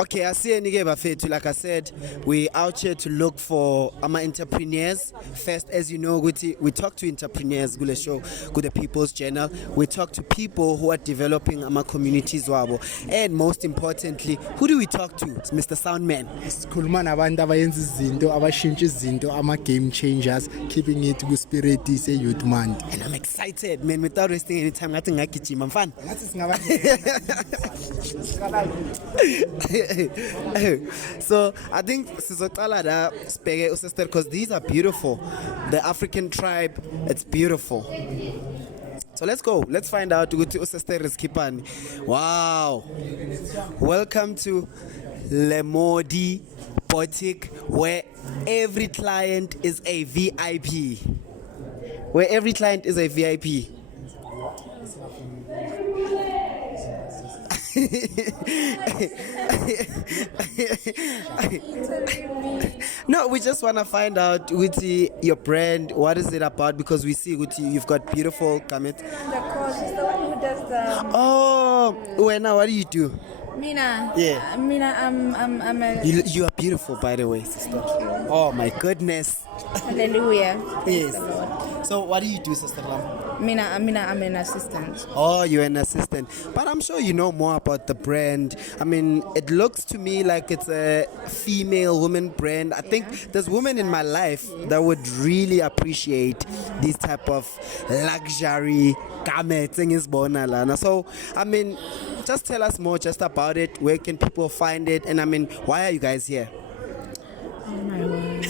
Okay, I see any bafethu. Like I said, we out here to look for entrepreneurs. First, as you know, we talk to entrepreneurs, gule show, go the People's Journal. We talk to people who are developing communities wabo. And most importantly, who do we talk to? It's Mr. Soundman. Sikhuluma nabantu abayenza izinto abashintsha izinto ama-game changers, keeping it ku-spirit se-youth month. And I'm excited, man, without wasting any time. Ngathi ngagijima mfana. So I think sizocala la sibheke usister because these are beautiful. The African tribe, it's beautiful. So let's go. Let's find out ukuthi usister is Kipani. Wow. Welcome to Lemodi Boutique, where every client is a VIP. Where every client is a VIP. No, we just want to find out Uti, your brand, what is it about? Because we see Uti, you've got beautiful comment. The coach is the one who does the. Oh, Wena, what do you do? Mina. Yeah. Mina, I'm a. You are beautiful, by the way, sister. Oh my goodness. Hallelujah. Yes. So what do you do, Sister Lam? Mina, I'm an assistant. Oh, you're an assistant. But I'm sure you know more about the brand. I mean, it looks to me like it's a female woman brand. I think there's women in my life that would really appreciate these type of luxury garments. So, I mean, just tell us more just about it. Where can people find it? And I mean, why are you guys here? Oh my word.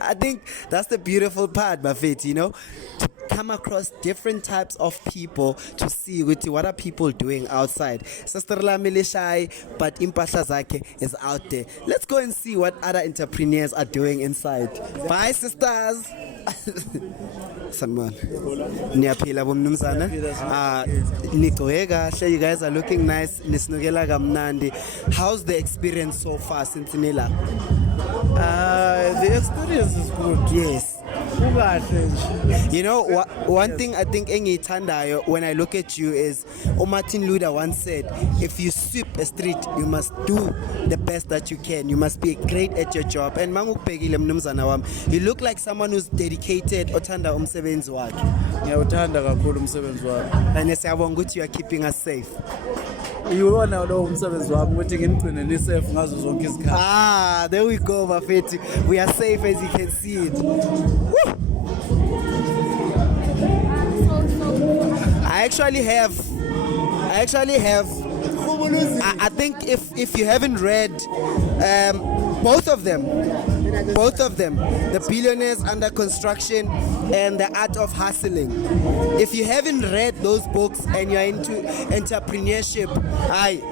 I think that's the beautiful part, Buffett, you know, to come across different types of people to see what are people doing outside. Sister Lamile shy, but Impasha Zake is out there. Let's go and see what other entrepreneurs are doing inside. Bye, sisters. Someone. Niyaphila bomnumzana. Nigcwele, you guys are looking nice. Nisnukela kamnandi. How's the experience so far since Nila? The experience is good. Yes. You know, one thing I think engithandayo when I look at you is Martin Luther once said, if you sweep a street, you must do the best that you can. You must be great at your job. And mangukubhekile mnumzana wami, you look like someone who's dedicated othanda umsebenzi wakhe. Ngiyawuthanda kakhulu umsebenzi wami. And siyabonga ukuthi you are keeping us safe. Iwona lo umsebenzi wami ukuthi ngimgcine ni safe ngazo zonke izikhathi. Ah, there we go, Bafethi. We are safe as you can see it. Woo! I actually have I think if you haven't read both of them, The Billionaires Under Construction and The Art of Hustling. If you haven't read those books and you're into entrepreneurship,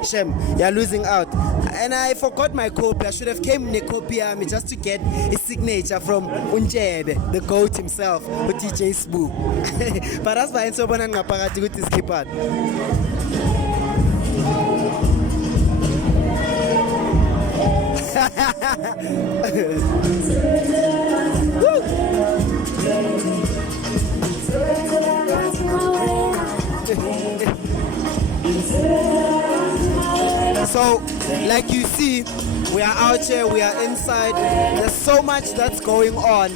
Shem, you're losing out. And I forgot my copy. I should have came in a copy just to get a signature from Unjebe, the goat himself, with DJ Spoo. But that's why I'm so ngapakati with this keypad. So, like you see, we are out here, we are inside. There's so much that's going on.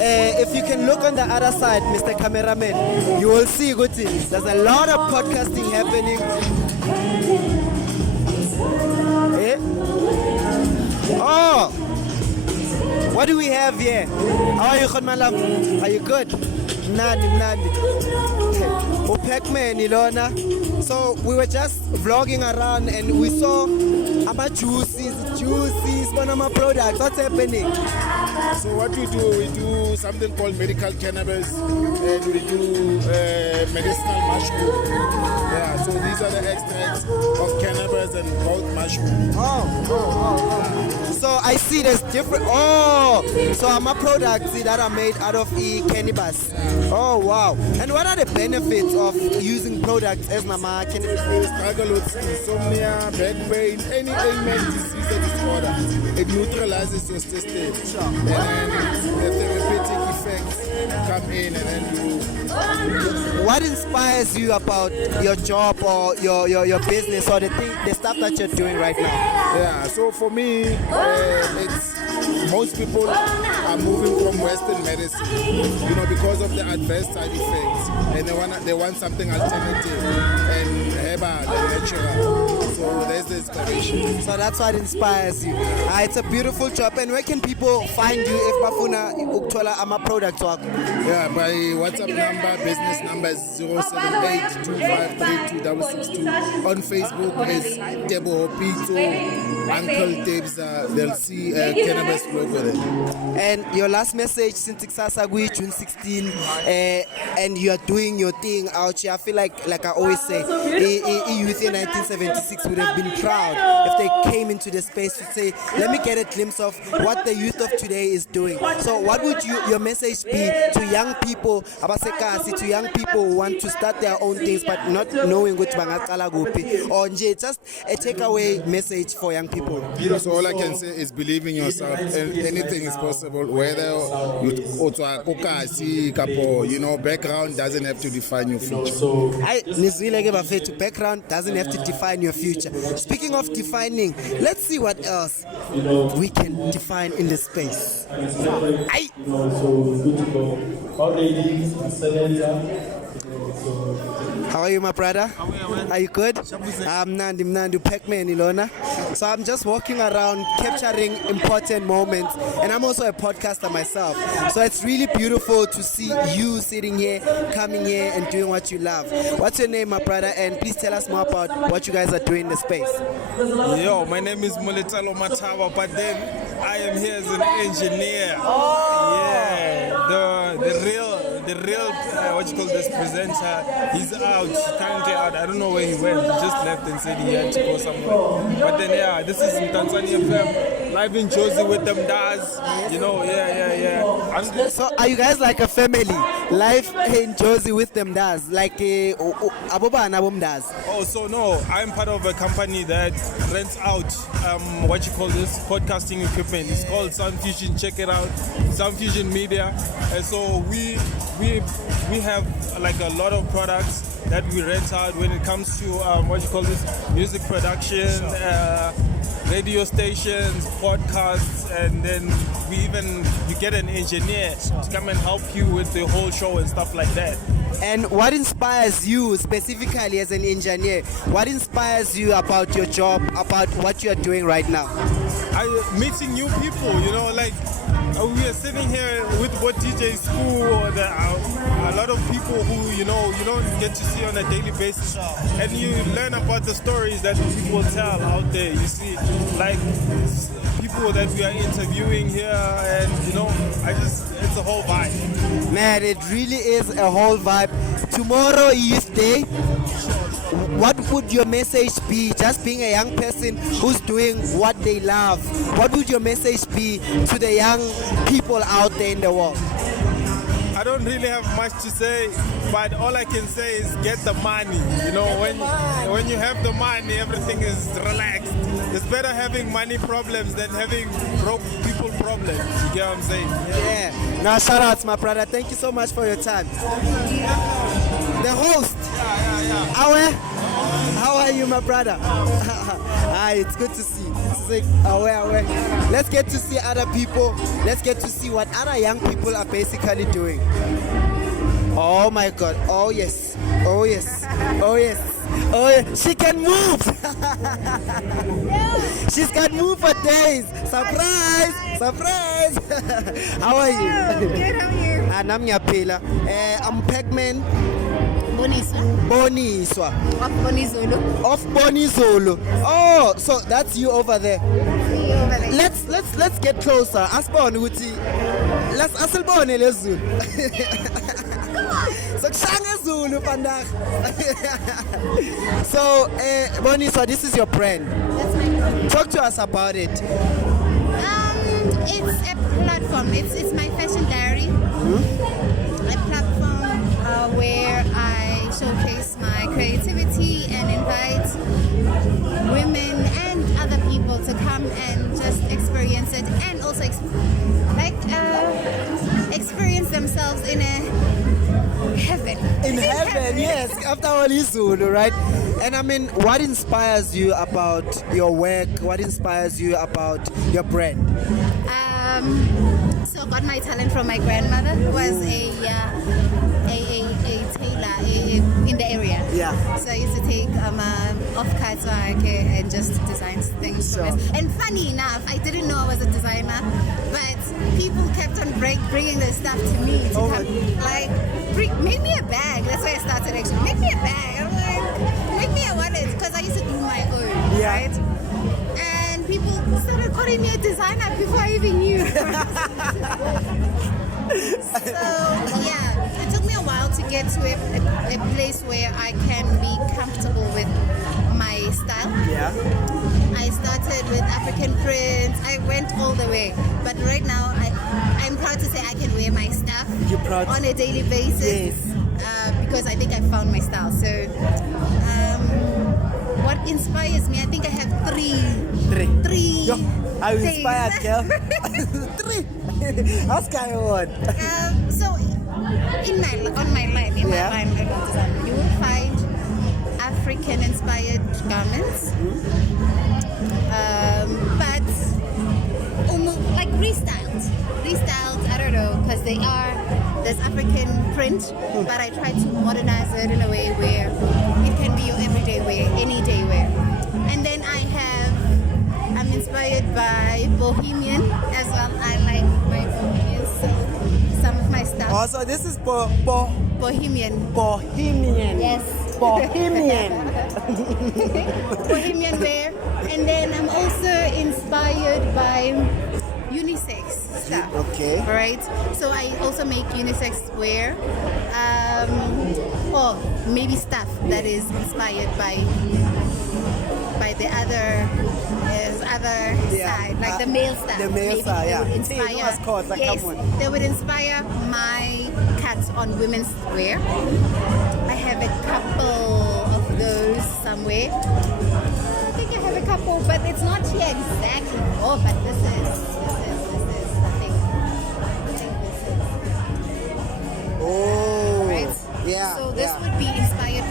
If you can look on the other side, Mr. Cameraman, you will see good things. There's a lot of podcasting happening. Oh, what do we have here? How are you, Khonmalam? Are you good? Nandi. Pac-Man, Ilona. So we were just vlogging around and we saw about juices, one of my products. What's happening? So what we do something called medical cannabis and we do medicinal mushroom. Yeah, so these are the extracts of cannabis and both mushroom. Oh. So I see there's different. Oh, so I'm a products that are made out of cannabis. Oh wow! And what are the benefits of using products as mama cannabis? If you struggle with insomnia, back pain, any ailment, disease or disorder, it neutralizes your system. And the therapeutic effects come in, and then you. What inspires you about your job or your business or the stuff that you're doing right now? Yeah, so for me, it's most people are moving from Western medicine, because of the adverse side effects, and they want something alternative and herbal and natural. So there's the inspiration. So that's what inspires you. It's a beautiful job. And where can people find you if bafuna ukuthola ama products wakho? Yeah, my WhatsApp number, business number is 07825326662. On Facebook is Tebo Hopito, Uncle Debs. They'll see cannabis logo there. And your last message since Iksasagui, June 16, and you are doing your thing out here. I feel like I always say, youth in 1976 would have been proud if they came into the space to say, let me get a glimpse of what the youth of today is doing. So what would your message be to young people, abasekasi, to young people who want to start their own things but not knowing which bangaqala kuphi, or just a takeaway message for young people? So all I can say is believe in yourself, and anything is possible. Whether you also background doesn't have to define your future. Background doesn't have to define your future. Speaking of defining, let's see what else we can define in the space. How are you, my brother? Are you good? I'm Nandu Pac-Man Ilona. So I'm just walking around capturing important moments, and I'm also a podcaster myself. So it's really beautiful to see you sitting here, coming here and doing what you love. What's your name, my brother? And please tell us more about what you guys are doing in the space. Yo, my name is Muletalo Matawa, but then I am here as an engineer. Yeah, the real presenter, he's out, currently out. I don't know where he went. He just left and said he had to go somewhere. But then this is in Tanzania FM, live in Jozi with them Daz. So are you guys like a family? Live in Jozi with them Daz, like Aboba and Abom Daz? Oh, so no, I'm part of a company that rents out podcasting equipment. It's called Sound Fusion. Check it out, Sound Fusion Media. And so we have like a lot of products that we rent out when it comes to music production, radio stations, podcasts, and then you get an engineer to come and help you with the whole show and stuff like that. And what inspires you specifically as an engineer? What inspires you about your job, about what you are doing right now? Meeting new people, we are sitting here with what DJ School, or a lot of people who you don't get to see on a daily basis, and you learn about the stories that people tell out there. You see, like people that we are interviewing here, and it's a whole vibe. Man, it really is a whole vibe. Tomorrow Youth Day. What would your message be, just being a young person who's doing what they love? What would your message be to the young people out there in the world? I don't really have much to say, but all I can say is get the money. When you have the money, everything is relaxed. It's better having money problems than having broke people problems. You get what I'm saying? Yeah. Now shout out, my brother. Thank you so much for your time. The host. How are you, my brother? It's good to see. Let's get to see other people. Let's get to see what other young people are basically doing. Oh my God. Oh yes. Oh yes. Oh yes. Oh yes. She can move. She's can move for days. Surprise. Surprise. How are you? Good, how are you? And I'm Nyapela. I'm Pac-Man. Boniswa. Of Bonizolo. Of Bonizolo. Oh, so that's you over there. Let's get closer. Asbon uthi. Let's asilbone lezulu. So Zulu pandag. So Boniswa, this is your brand. That's my brand. Talk to us about it. It's a platform. It's my fashion diary. A platform where I showcase my creativity and invite women and other people to come and just experience it, and also experience themselves in a heaven. In heaven, yes, after all Izulu, right? And I mean, what inspires you about your work? What inspires you about your brand? So I got my talent from my grandmother, who was a tailor in the area. Yeah. So I used to take off-cuts and just design things from Sure. it. And funny enough, I didn't know I was a designer, but people kept on bringing their stuff to me to come, like, make me a bag. That's why I started actually. Make me a bag. I'm like, make me a wallet, because I used to do my own, Yeah. right? And people started calling me a designer before I even knew. So yeah, it took me a while to get to a place where I can be comfortable with my style. Yeah. I started with African prints. I went all the way, but right now I'm proud to say I can wear my stuff You're proud? on a daily basis. Yes. Because I think I found my style. So what inspires me? I think I have three. Yo, I'm things. inspired, girl. 3. What's going on? So on my line, Yeah. you will find African-inspired garments, but almost like restyled. I don't know, because there's African print, but I try to modernize it in a way where it can be your everyday wear, any day wear. And then I'm inspired by Bohemian as well. I like my Bohemian, so some of my stuff. Also, this is Bohemian. Bohemian. Yes. Bohemian. Bohemian wear. And then I'm also inspired by unisex stuff. Okay. Right? So I also make unisex wear. Or maybe stuff that is inspired by the other Yeah. side, like the male stuff. the male Maybe side, they yeah. would See, you inspire, must call it, like, yes, come on. they would inspire my cuts on women's wear. I have a couple of those somewhere. I think I have a couple, but it's not here exactly. Oh, but this is I think this is. Oh. Right? Yeah. So this yeah. would be inspired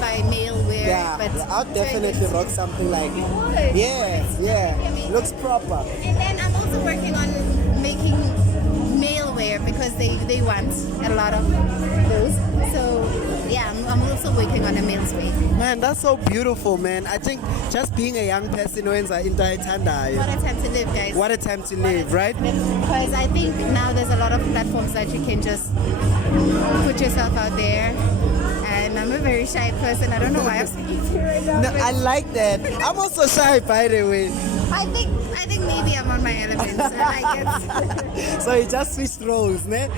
by male wear. Yeah, but I'll definitely rock something like it. Would. Yeah. Looks proper. And then I'm also working on making male wear because they want a lot of those. So yeah, I'm also working on a male's wear. Man, that's so beautiful, man. I think just being a young person wins What a time to live, guys. What a time to live, right? Because I think now there's a lot of platforms that you can just put yourself out there. And I'm a very shy person. I don't know why I'm speaking to you right now. No, but I like that. I'm also shy, by the way. I think maybe I'm on my element. I like it. So you just switched roles, man.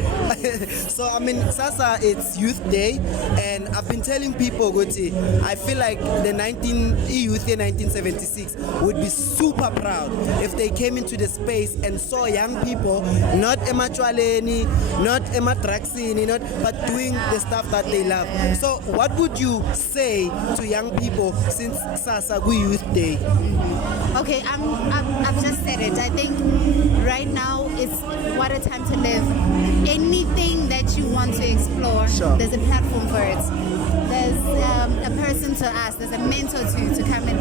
So I mean, Sasa, it's Youth Day, and I've been telling people, Guti, I feel like the Youth Day 1976 would be super proud if they came into the space and saw young people, not emachwaleni, not ematraxini, but doing the stuff that they love. So what would you say to young people since Sasa Gu Youth Day? Okay, I've just said it. I think right now it's what a time to live. Anything that you want to explore, Sure. there's a platform for it. There's a person to ask. There's a mentor to come in.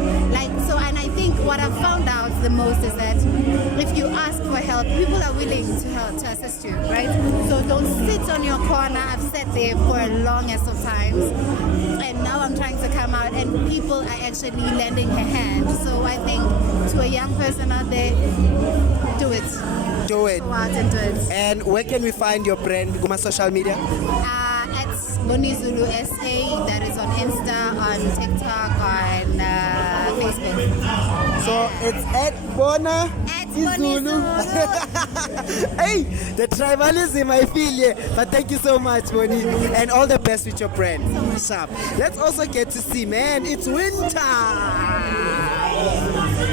And I think what I've found out the most is that if you ask for help, people are willing to help, to assist you, right? So don't sit on your corner. I've sat there for a longest of times, and now I'm trying to come out, and people are actually lending a hand. So I think to a young person out there, do it. Do it. Go out and do it. And where can we find your brand? Guma social media? At Bonizulu SA, that is on Insta, on TikTok, on Facebook. So it's at Bona At Izulu. Bonizulu. Hey, the tribalism I feel here. But thank you so much, Boni, and all the best with your brand. Sharp. Let's also get to see, man. It's winter.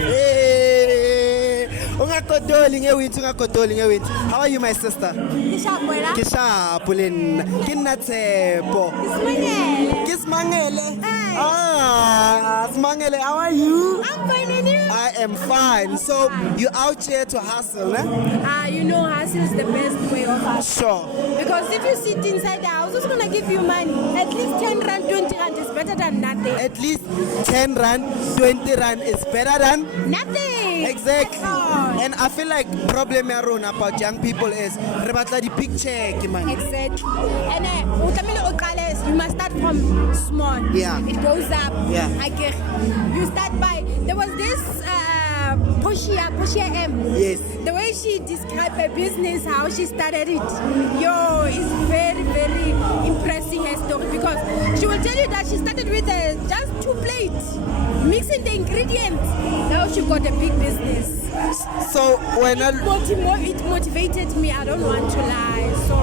Hey. Ungakodoli ngewinter, ungakodoli ngewinter. How are you, my sister? Kishapu lena. Kinatsepo. Kismangele. Ah, Mangele, how are you? I'm fine, and you? I am fine. So you out here to hustle, eh? You know, hustle is the best way of hustle. Sure. Because if you sit inside the house, who's gonna give you money? At least 10 rand, 20 rand is better than nothing. At least 10 rand, 20 rand is better than Nothing. exactly. At all. And I feel like problem about young people is re batla di big check, man. Exactly. And you must start from small. Yeah. It goes up. Yeah. I get. You start by. There was this Poshia M. Yes. The way she described her business, how she started it, is very, very impressive her story, because she will tell you that she started with just 2 plates, mixing the ingredients. Now she got a big business. So when It motivated me, I don't want to lie. So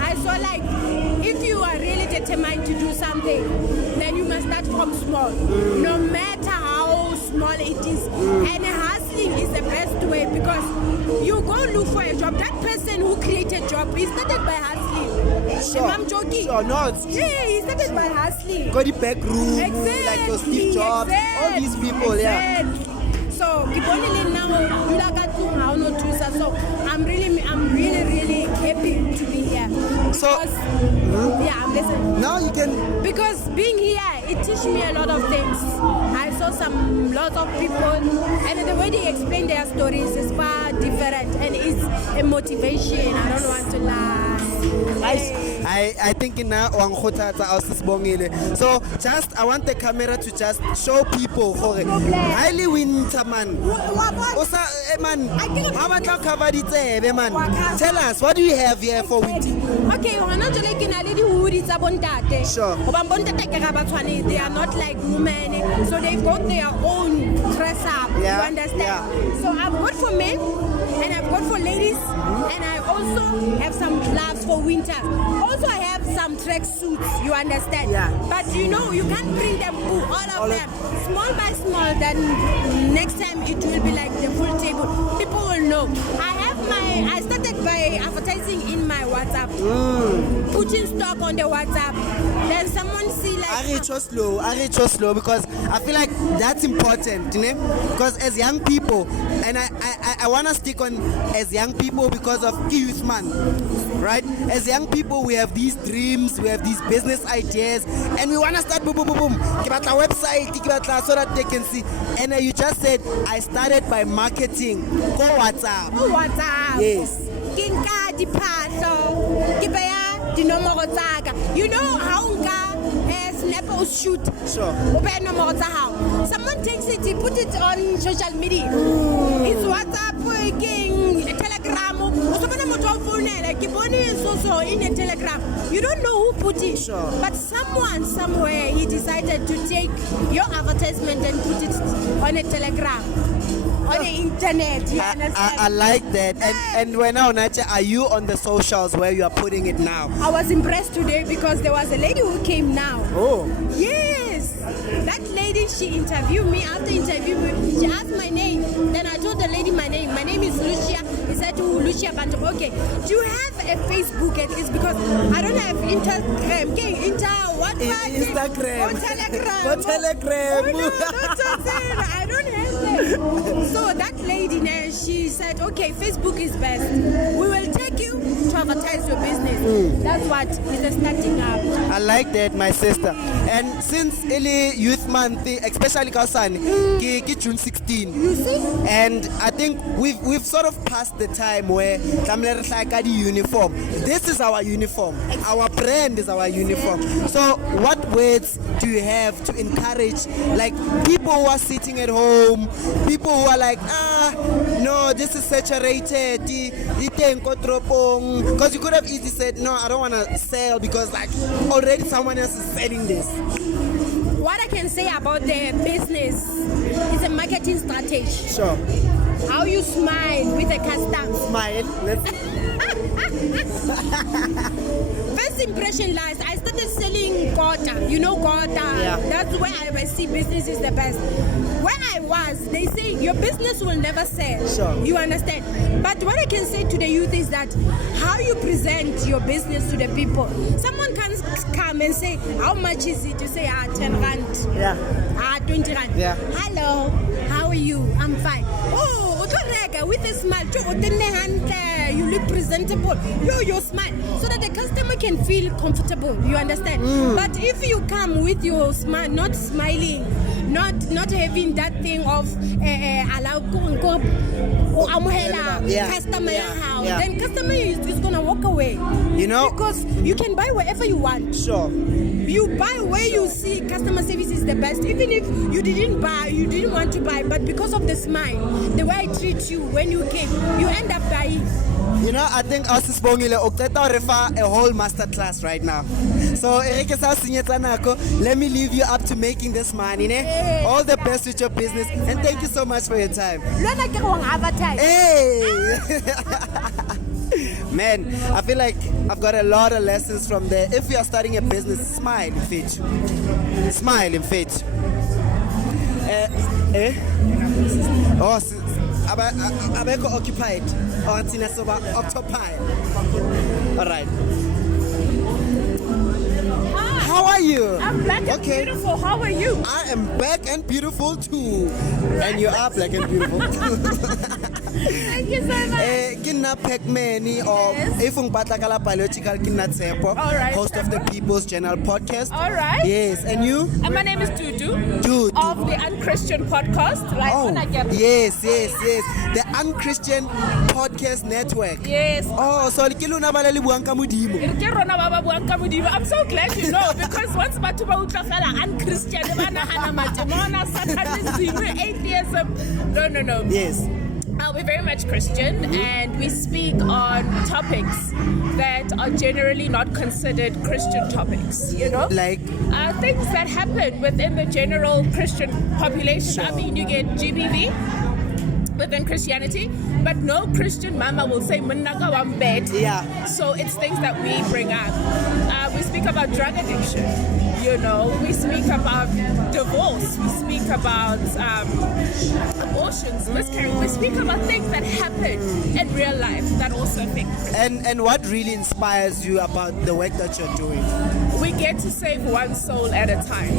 I saw like, if you are really determined to do something, then you must start from small, no matter how small it is. And hustling is the best way, because you go look for a job. That person who created job, he started by hustling. Sure. I'm joking. Sure, no, it's Yeah, he started by hustling. got the back room, Exactly. like those Steve Jobs, all these people, yeah. Exactly. So now you like how no do so I'm really happy to be here. So- Because, yeah, I'm listening. Now you can Because being here, it teach me a lot of things. I saw lot of people, and the way they explain their stories is far different, and it's a motivation. I don't want to lie. I think ina wangkhothatsa awusibongile. So just I want the camera to just show people gore highly winter man. Osa man how much cover ditsebe man. Tell us, what do you have here for winter? Okay, hona jole ke na le dihudi tsa bontate. Sure. Hoba bontate ke ga ba tshwane, they are not like women, so they've got their own dress up. Yeah, You understand? yeah. So I've got for men, and I've got for ladies, and I also have some gloves for winter. Also, I have some track suits. You understand? Yeah. But you know, you can't bring them all of them small by small. Then next time it will be like the full table. People will know. I started by advertising in my WhatsApp, putting stock on the WhatsApp. Then someone see like. I reach slow because I feel like that's important, you know? Because as young people, and I want to stick on as young people because of youth man, right? As young people, we have these dreams, we have these business ideas, and we want to start boom, boom, boom, boom. Give us our website, give us so that they can see. And you just said, I started by marketing. Go WhatsApp. WhatsApp. Yes. Kinka diphahlo, ke beya dinomoro tsa ka. You know how nka snap or shoot. Sure. O beya nomoro tsa hao. Someone takes it, he put it on social media. It's WhatsApp, Telegram. O sobana motho o founela, ke bone so in a Telegram. You don't know who put it. Sure. But someone somewhere he decided to take your advertisement and put it on a Telegram. On the internet, you understand? I like that. And when now, Nacha, are you on the socials where you are putting it now? I was impressed today because there was a lady who came now. Oh. Yes! That lady, she interviewed me. After interviewing me, she asked my name. Then I told the lady my name. My name is Lucia. He said, oh, Lucia Bantam. Okay. Do you have a Facebook at least? Because I don't have Instagram. Okay, what? Instagram. Or Telegram. Or Telegram. Oh, no, don't say that. I don't have that. So that lady now, she said, okay, Facebook is best. We will take you to advertise your business. That's what is starting up. I like that, my sister. And since early Youth Month, especially Kausani, June 16. You see? And I think we've sort of passed the time where the uniform. This is our uniform. Our brand is our uniform. So what words do you have to encourage like people who are sitting at home, people who are like, no, this is saturated, because you could have easily said, no, I don't want to sell because like already someone else is selling this. What I can say about the business is a marketing strategy. Sure. How you smile with a customer. Smile. Let's First impression lies. I started selling gota. You know gota. Yeah. That's where I see business is the best. Where I was, they say your business will never sell. Sure. You understand? But what I can say to the youth is that how you present your business to the people. Someone can come and say, how much is it? You say, 10 rand. Yeah. 20 rand. Yeah. Hello, how are you? I'm fine. Oh, with a smile. You look presentable. You smile. So that the customer can feel comfortable. You understand? But if you come with your smile, not smiling, not having that thing of allow customer how, then customer is gonna walk away. You know? Because you can buy wherever you want. Sure. You buy where you see customer service is the best. Even if you didn't want to buy, but because of the smile, the way I treat you when you came, you end up buying. You know, I think us is refer a whole masterclass right now. So, let me leave you up to making this money. All the best with your business, and thank you so much for your time. Hey! Man, I feel like I've got a lot of lessons from there. If you are starting a business, smile in faith. Smile in faith. Oh, abeko occupied or tinasoba occupied. All right. How are you? I'm black and beautiful. How are you? I am black and beautiful too. And you are black and beautiful. Thank you so much. Kinna Pekmeni or Ifung Patakala Biological Kinna Tsepo, Alright. host of the People's Journal podcast. All right. Yes, and you? And my name is Dudu. Dude. Of the Unchristian podcast. Like Oh, when I get yes. The Unchristian Podcast Network. Yes. Oh, so Kiluna Balali Buanka Mudimo. I'm so glad you know because once Batuba Utlafala unchristian, Satanism, atheism. No. Yes. We're very much Christian and we speak on topics that are generally not considered Christian topics, you know? Like? Things that happen within the general Christian population. Sure. I mean, you get GBV within Christianity, but no Christian mama will say, "Munnaga wam bed." Yeah. So it's things that we bring up. We speak about drug addiction, you know, we speak about divorce, we speak about abortions, miscarriage, we speak about things that happen in real life that also affect Christians. And what really inspires you about the work that you're doing? We get to save one soul at a time.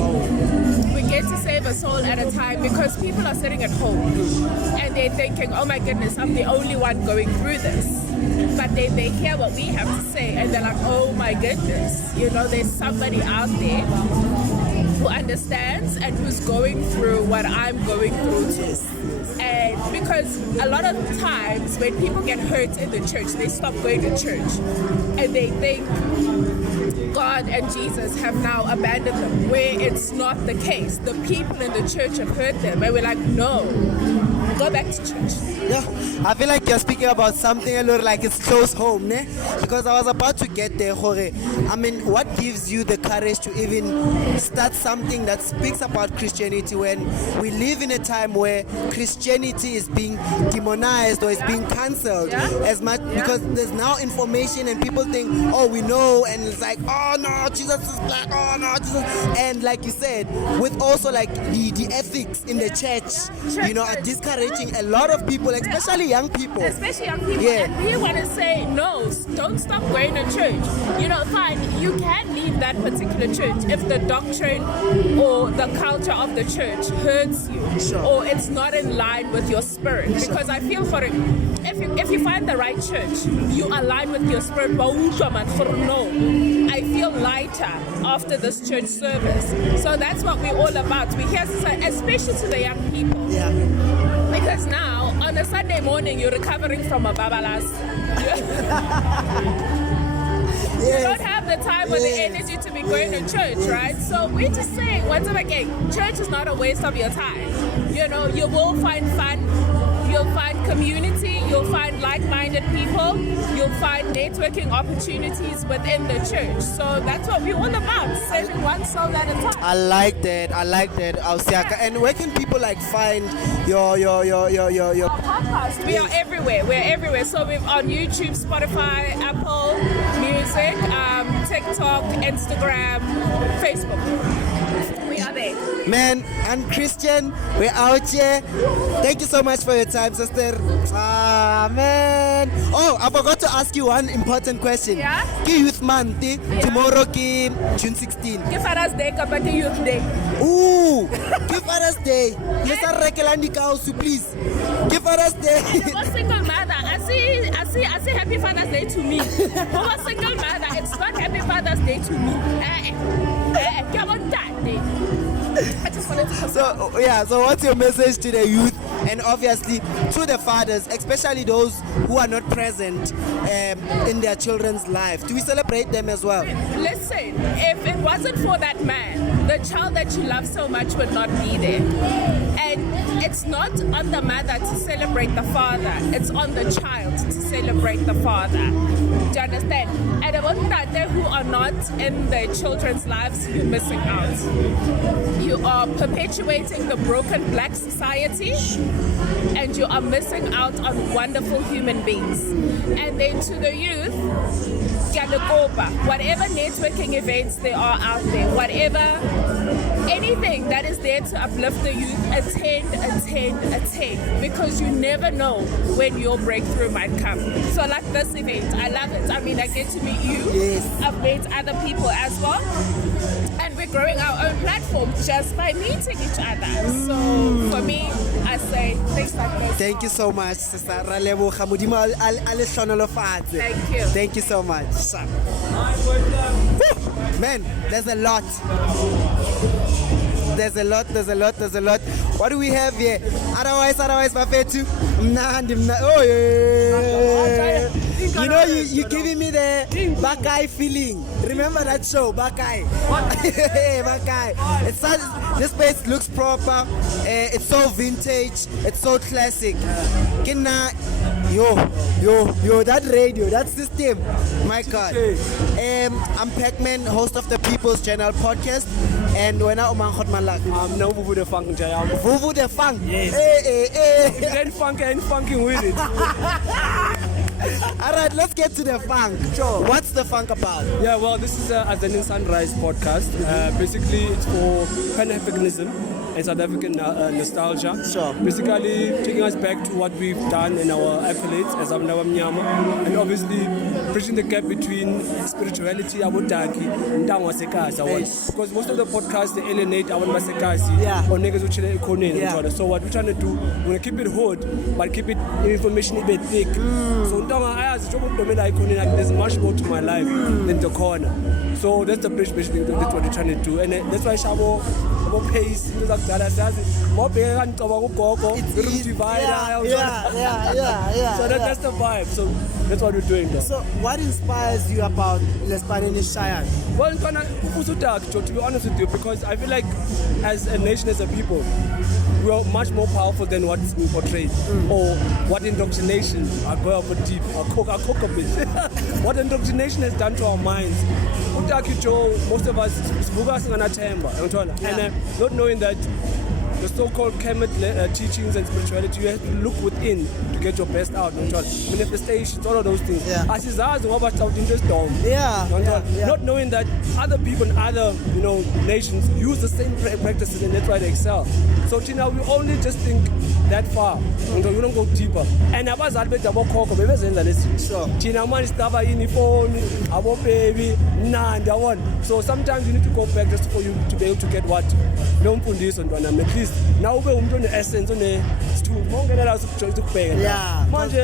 We get to save a soul at a time because people are sitting at home and they're thinking, oh my goodness, I'm the only one going through this. But they hear what we have to say and they're like, oh my goodness, you know, there's somebody out there who understands and who's going through what I'm going through too. And because a lot of times when people get hurt in the church, they stop going to church and they think God and Jesus have now abandoned them, where it's not the case. The people in the church have hurt them and we're like, no, go back to church. Yeah, I feel like you're speaking about something a little like it's close home, ne? Because I was about to get there, Jorge. I mean, what gives you the courage to even start something that speaks about Christianity when we live in a time where Christianity is being demonized or is being cancelled as much because there's now information and people think, oh, we know, and it's like, oh no, Jesus is black, oh no, Jesus. And like you said, with also like the ethics in the church, you know, are discouraging a lot of people, especially young people. Especially young people. Yeah. And we want to say, no, don't stop going to church. You know, fine, you can leave that particular church if the doctrine or the culture of the church hurts you or it's not in line with your spirit. Because I feel for it, if you find the right church, you align with your spirit. No, I feel lighter after this church service. So that's what we're all about. We're here to say, especially to the young people. Yeah. Because now, on a Sunday morning, you're recovering from a babalas. You don't have the time or the energy to be going to church, right? So we're just saying, once again, church is not a waste of your time. You know, you will find fun. you'll find community, you'll find like-minded people, you'll find networking opportunities within the church. So that's what we're all about, saving one soul at a time. I like that, Ausiaka. And where can people like find your Podcast. We are everywhere. So we're on YouTube, Spotify, Apple Music, TikTok, Instagram, Facebook. We are there. Man, and Christian, we're out here. Thank you so much for your time, sister. Ah, man. Oh, I forgot to ask you one important question. Yeah? Ki Youth Month, tomorrow ki June 16. Give Father's Day, Kapati Youth Day. Ooh, give Father's Day. Mr. Rekelandi Kausu, please. Give Father's Day. I'm a single mother. I see Happy Father's Day to me. I'm a single mother. It's not Happy Father's Day to me. Come on, that day. I just wanted to So what's your message to the youth and obviously to the fathers, especially those who are not present in their children's life? Do we celebrate them as well? Listen, if it wasn't for that man, the child that you love so much would not be there. And it's not on the mother to celebrate the father, it's on the child to celebrate the father. Do you understand? And the ones who are not in their children's lives, you're missing out. You are perpetuating the broken black society, and you are missing out on wonderful human beings. And then to the youth, whatever networking events there are out there, whatever, anything that is there to uplift the youth, attend, because you never know when your breakthrough might come. So like this event, I love it. I mean, I get to meet you. Yes. I've met other people as well. And we're growing our own platform just by meeting each other. So for me, I say things like this. Thank you so much, Sister Raleboga. Thank you. Thank you so much. Man, there's a lot. There's a lot. What do we have here? Otherwise, Bafetu. Oh, yeah. You know, you're giving me the Bakai feeling. Remember that show, Bakai? Bakai. This place looks proper. It's so vintage. It's so classic. Yo, that radio, that system. My God. I'm Pac-Man, host of the People's Channel podcast. And when I'm now Vuvu the Funk Jayam. Vuvu the Funk. Yes. Hey. Then funk and funking with it. All right, let's get to the funk. Sure. What's the funk about? Yeah, well, this is a Zen Sunrise podcast. Basically, it's for Pan-Africanism and South African nostalgia. Sure. Basically, taking us back to what we've done in our accolades as Amnawa Mnyama, and obviously bridging the gap between spirituality, Abotaki, and Tangwa Sekasi. Yes. Because most of the podcasts they alienate our Sekasi or niggas which are Konin. So what we're trying to do, we're going to keep it hood, but keep it information a bit thick. So there's much more to my life than the corner. So that's the bridge, basically. That's what we're trying to do, and that's why Shabo pace. More bigger than It's yeah. So that's the vibe. So that's what we're doing there. So what inspires you about Lespanini Shire? Well, to be honest with you, because I feel like as a nation, as a people, we are much more powerful than what's being portrayed or what indoctrination. I'll go up deep. I'll cook a bit. What indoctrination has done to our minds. Most of us, and not knowing that the so-called Kemet teachings and spirituality, you have to look within to get your best out. Manifestations, all of those things. Not knowing that other people in other nations use the same practices, and that's why they excel. So Tina, we only just think that far. We don't go deeper. And abazali bethu abokhokho bebezenza lezi. Tina manje sidaba uniform, abo baby, nandi yabona. So sometimes you need to go back just for you to be able to get what lo mfundiso ntwana, at least now ube umuntu one essence one student mongena la ukubheka manje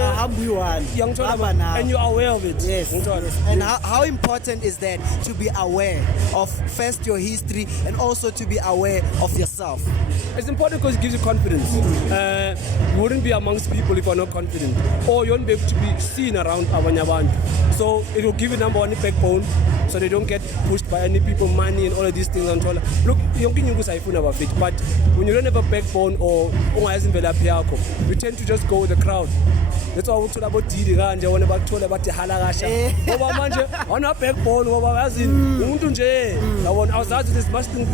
and you are aware of it. Yes. And how important is that to be aware of first your history and also to be aware of yourself? It's important because it gives you confidence. You wouldn't be amongst people if you're not confident, or you won't be able to be seen around abanye abantu. So it will give you number one backbone so they don't get pushed by any people, money and all of these things. Look, yonke inyungu sayifuna about it, but when you don't have a backbone or ungayazi imvelaphi yakho, you tend to just go with the crowd. That's why uthola bodidi kanje wona bakuthola bathi halakasha ngoba manje awuna backbone ngoba yazi umuntu nje yabona awuzazi this much thing,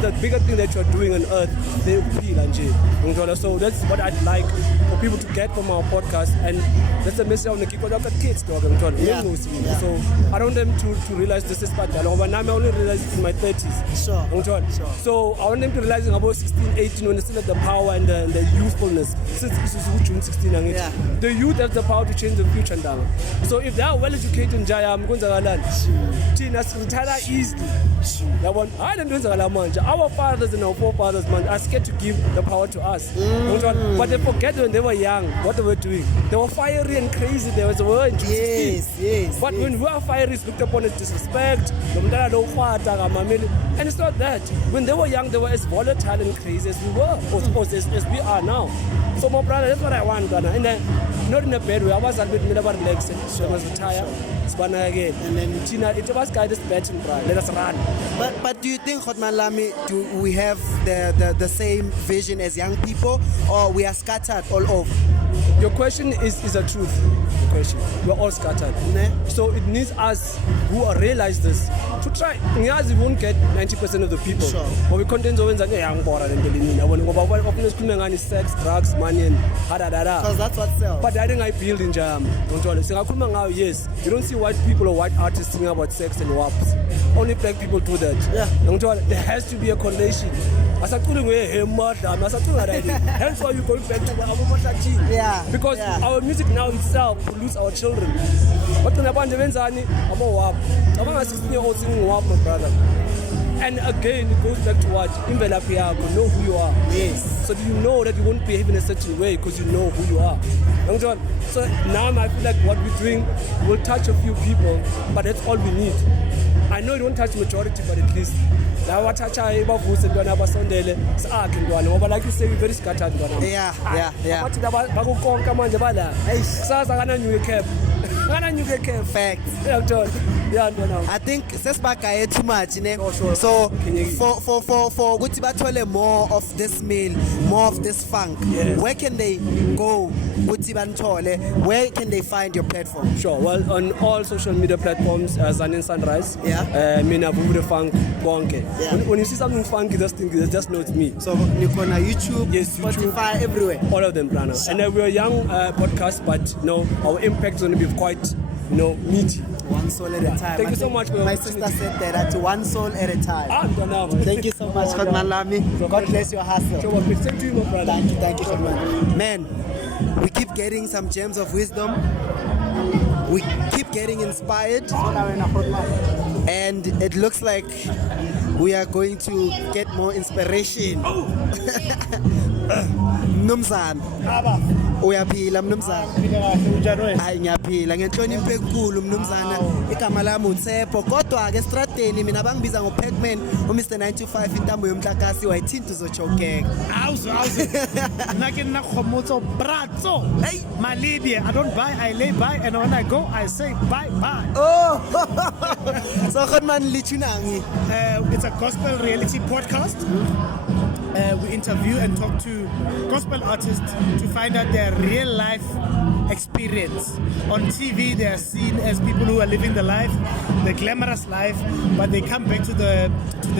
the bigger thing that you are doing on earth they uphila nje ngithola. So that's what I'd like for people to get from our podcast, and that's the message I want to keep out kids dog ngithola. So I don't want them to realize this is badala ngoba nami I only realized it in my 30s. Sure. Ngithola. So I want them to realize about 16, 18 when they still have the power and the youthfulness. Since this is June 16 angithi. Yeah. The youth has the power to change the future ndaba. So if they are well educated njayami kwenzakalani? Thina retire easily. Yabona hayi lento yenzakala manje. Our fathers and our forefathers man are scared to give the power to us. But they forget when they were young what they were doing. They were fiery and crazy. They were in 16. Yes. But when we are fiery, it's looked upon as disrespect. And it's not that. When they were young, they were as volatile and crazy as we were, or as we are now. So my brother, that's what I want, Ghana. And not in a bad way. I was a bit relaxed. So I was retired. Spana again. And then Tina, it was guided betting, brother. Let us run. But do you think, Hotman Lami, do we have the same vision as young people, or we are scattered all over? Your question is a truth. The question. We're all scattered. So it needs us who realize this to try. We won't get 90% of the people. Sure. But we content always like young boy and sex, drugs, money, and Because that's what sells. but I think I build in Jam. Yes, you don't see white people or white artists singing about sex and WAPs. Only black people do that. Yeah. There has to be a correlation. Hence why you going back to the Yeah. because Yeah. our music now itself produce our children. But when I'm 16-year-old singing WAP, my brother. And again, it goes back to what? Imvelaphi yakho, know who you are. Yes. So do you know that you won't behave in a certain way because you know who you are? So now I feel like what we're doing will touch a few people, but that's all we need. I know it won't touch majority, but at least. But like you say, we're very scattered. Yeah. Fact. I think sesibagaye too much, ne? So for ukuthi bathole more of this meal, more of this funk, where can they go? Ukuthi banthole, where can they find your platform? Sure. Well, on all social media platforms, Zanin Sunrise. Mina Bubu Funk Bonke. When you see something funky, just know it's me. So Nikona YouTube, Yes, YouTube. Spotify, everywhere. All of them, Brana. And we're a young podcast, but our impact is going to be quite, meaty. One soul at a time. Thank you so much for your my sister said that one soul at a time. Thank you so much, Hotman Lami. God bless your hustle. Same to you, my brother. Thank you, Hotman. Man, we keep getting some gems of wisdom. We keep getting inspired. And it looks like we are going to get more inspiration. Mnumzana uyaphila mnumzana hayi ngiyaphila ngenhlonipho enkulu mnumzana igama lami uTshepo kodwa ke estradeni mina bangibiza ngoPac-Man uMr 925 intambo yomhlakasi wayithinta uzojokeka awuzo nake nakhomotso bratso hey malidi I don't buy I lay by and when I go I say bye so Hotman lichunangi it's a gospel reality podcast. We interview and talk to gospel artists to find out their real life experience. On TV, they are seen as people who are living the life, the glamorous life, but they come back to the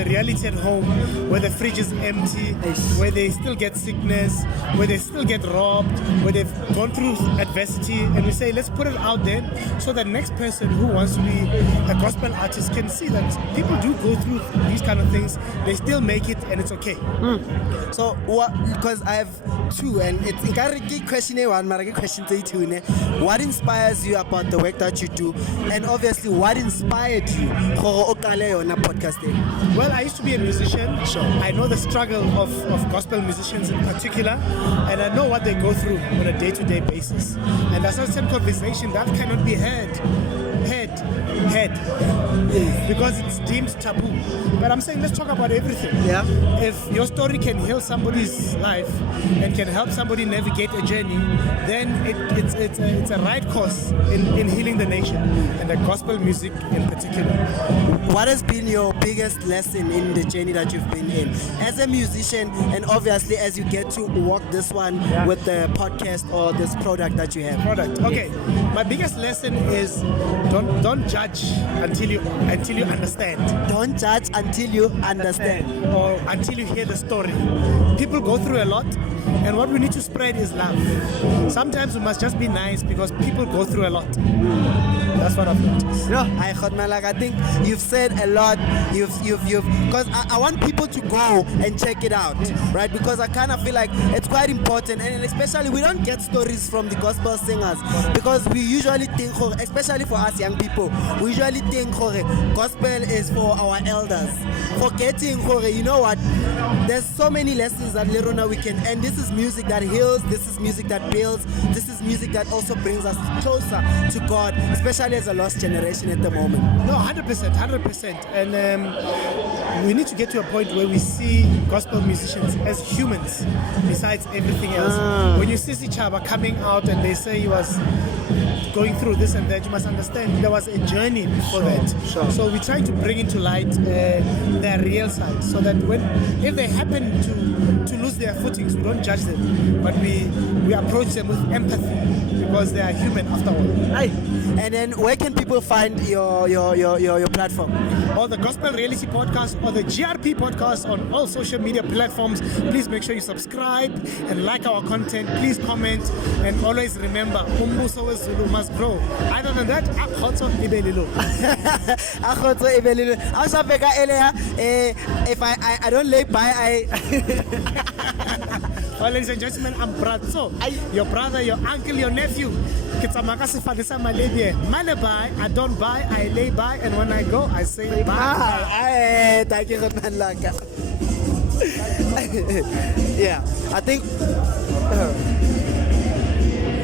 reality at home, where the fridge is empty, where they still get sickness, where they still get robbed, where they've gone through adversity, and we say let's put it out there so that next person who wants to be a gospel artist can see that people do go through these kind of things, they still make it, and it's okay. So what, because I have two, and it's a question one, but a question two. What inspires you about the work that you do, and obviously what inspired you for Okale on a podcast day? Well, I used to be a musician. Sure. I know the struggle of gospel musicians in particular, and I know what they go through on a day-to-day basis. And there's a certain conversation that cannot be had because it's deemed taboo. But I'm saying let's talk about everything. Yeah. If your story can heal somebody's life and can help somebody navigate a journey, then it's a right course in healing the nation and the gospel music in particular. What has been your biggest lesson in the journey that you've been in as a musician, and obviously as you get to walk this one with the podcast or this product that you have? Product. Okay. My biggest lesson is don't judge until you understand. Don't judge until you understand. Or until you hear the story. People go through a lot, and what we need to spread is love. Sometimes we must just be nice because people go through a lot. That's what I've noticed. No, I think you've said a lot. You've because I want people to go and check it out, right? Because I kind of feel like it's quite important, and especially we don't get stories from the gospel singers because we usually think, especially for us young people, we usually think gospel is for our elders. Forgetting, you know what? There's so many lessons that Lerona we can, and this is music that heals. This is music that builds. This is music that also brings us closer to God, especially as a lost generation at the moment. No, 100%. And we need to get to a point where we see gospel musicians as humans besides everything else. When you see Sichaba coming out and they say he was going through this and that, you must understand there was a journey before that. So we try to bring into light their real side, so that if they happen to lose their footings, we don't judge them, but we approach them with empathy because they are human after all. Aye. And then where can people find your platform? Or the Gospel Reality Podcast or the GRP Podcast on all social media platforms. Please make sure you subscribe and like our content. Please comment, and always remember, Umbuso weZulu must grow. Other than that, Akhotso Ibelilo. Akhotso Ibelilo. If I don't lay by, Well, ladies and gentlemen, I'm Bratso, your brother, your uncle, your nephew. I don't buy, I lay by, and when I go, I say bye. Thank you, man. Yeah, I think.